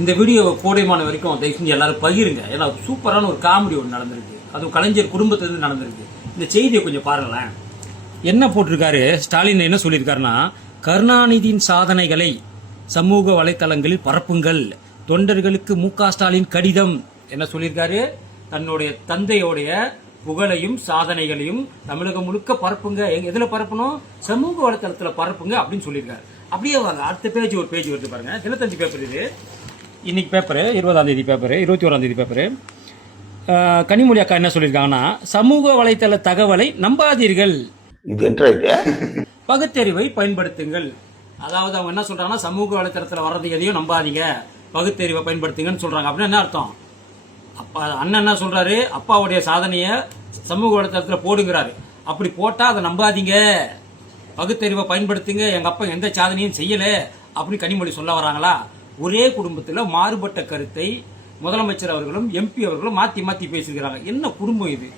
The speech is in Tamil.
இந்த வீடியோ கோடைமான வரைக்கும் தயவு செஞ்சு எல்லாரும் பகிருங்க. ஏன்னா சூப்பரான ஒரு காமெடி ஒன்று நடந்திருக்கு. அதுவும் கலைஞர் குடும்பத்திலிருந்து நடந்திருக்கு. இந்த செய்தியை கொஞ்சம் பாருங்களேன். என்ன போட்டிருக்காரு ஸ்டாலின், என்ன சொல்லியிருக்காருன்னா, கருணாநிதியின் சாதனைகளை சமூக வலைத்தளங்களில் பரப்புங்கள். தொண்டர்களுக்கு மு.க. ஸ்டாலின் கடிதம். என்ன சொல்லியிருக்காரு? தன்னுடைய தந்தையோடைய புகழையும் சாதனைகளையும் தமிழகம் முழுக்க பரப்புங்க. எதுல பரப்பணும்? சமூக வலைத்தளத்தில் பரப்புங்க அப்படின்னு சொல்லியிருக்காரு. அப்படியே வாங்க, அடுத்த பேஜ் ஒரு பேஜ் வருது பாருங்க. தினத்தந்தி பேப்பர் இது. இன்னைக்கு பேப்பரு 20ஆம் தேதி பேப்பரு, 21ஆம் தேதி பேப்பரு. கனிமொழி அக்கா என்ன சொல்லியிருக்காங்கன்னா, சமூக வலைத்தள தகவலை நம்பாதீர்கள், பகுத்தறிவை பயன்படுத்துங்கள். அதாவது அவங்க என்ன சொல்றாங்கன்னா, சமூக வலைத்தளத்தில் வர்றது எதையும் நம்பாதீங்க, பகுத்தறிவை பயன்படுத்துங்கன்னு சொல்றாங்க. அப்படின்னு என்ன அர்த்தம்? அப்பா அண்ணன் என்ன சொல்றாரு? அப்பாவுடைய சாதனையை சமூக வலைத்தளத்தில் போடுங்கிறாரு. அப்படி போட்டா அதை நம்பாதீங்க, பகுத்தறிவை பயன்படுத்துங்க, எங்க அப்பா எந்த சாதனையும் செய்யல அப்படின்னு கனிமொழி சொல்ல வராங்களா? ஒரே குடும்பத்தில் மாறுபட்ட கருத்தை முதலமைச்சர் அவர்களும் எம்பி அவர்களும் மாத்தி மாத்தி பேசுகிறாங்க. என்ன குடும்பம் இது?